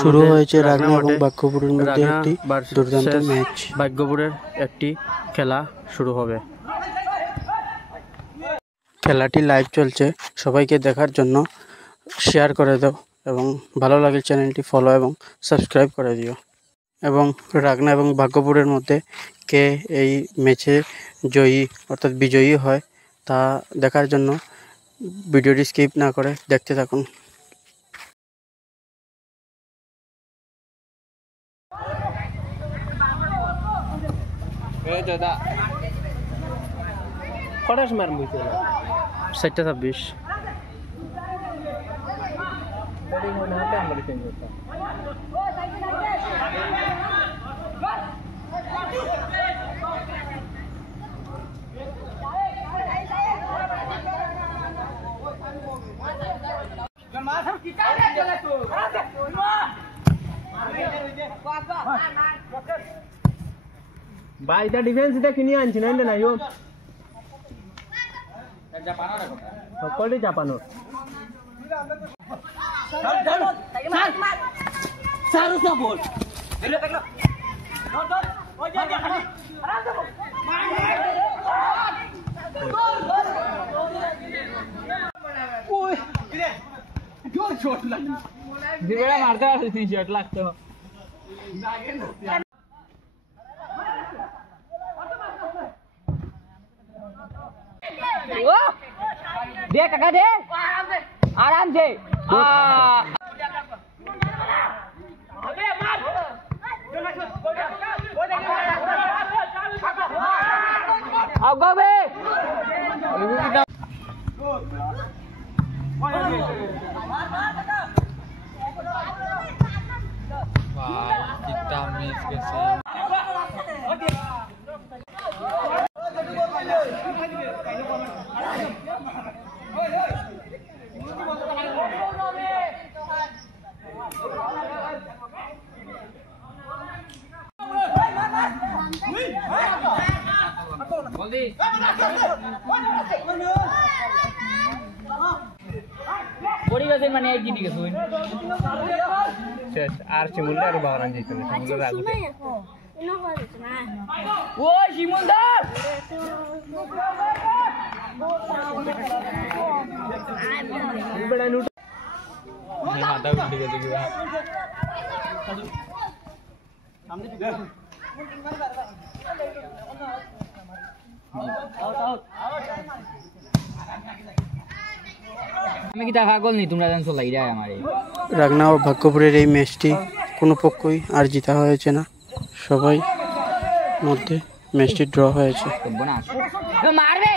শুরু হয়েছে রাগনা এবং ভাগ্যপুরের মধ্যে একটি দুর্দান্ত ম্যাচ। ভাগ্যপুরের একটি খেলা শুরু হবে। খেলাটি লাইভ চলছে, সবাইকে দেখার জন্য শেয়ার করে দাও এবং ভালো লাগে চ্যানেলটি ফলো এবং সাবস্ক্রাইব করে দিও। এবং রাগনা এবং ভাগ্যপুরের মধ্যে কে এই ম্যাচে জয়ী অর্থাৎ বিজয়ী হয় তা দেখার জন্য ভিডিওটি স্কিপ না করে দেখতে থাকুন। কটার সময় আরম্ভ হয়েছে? 4:26। বাইটা ডিফেন্স এটা কিনে আনছি না ইও সকলটি জাপানো মারতে পারছি শট লাগতো। दे काका दे आराम से अब गो बे कितना मिस कैसे बड़ी वजह माने एक गिनी के सुन শেষ আর শিমুলদা আর বাবারান যাইতে হবে শিমুলদা আগে ইনো হচ্ছে না ও শিমুলদা বড় নুট মাথা উল্টে গেছে কি সামনে দেখ আউট আমি কি টাকা কল নি তোমরা জান চলাই যায় আমারে। রাগনা ও ভাগ্যপুরের এই ম্যাচটি কোনো পক্ষই আর জিতা হয়েছে না, সবাই মধ্যে ম্যাচটি ড্র হয়েছে। মারবে